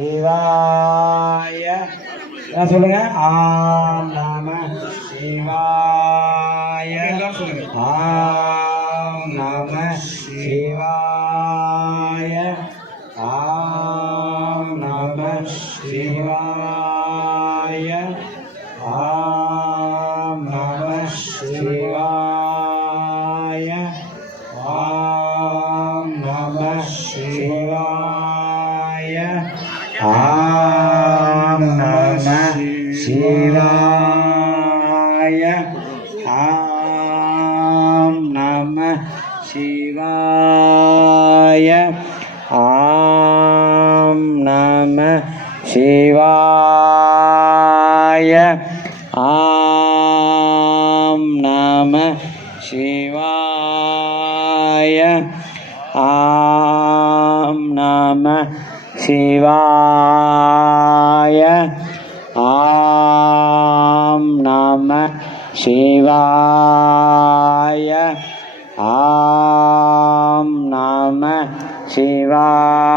சிவாய சொல்லுங்க. ஆம் நம சிவாய சொல்லுங்க. ஆம் நம சிவாய. ஆம் நம சிவாய. ஆம் நம சிவாய. ஆம் நம சிவாய. ஆம் நம சிவாய. ஆம் நம சிவாய. ஆம் நம சிவாய. ஆம் நம சிவாய. ஆம் நம சிவாய. ஆம் நம சிவாய. ஆம் நம சிவாய.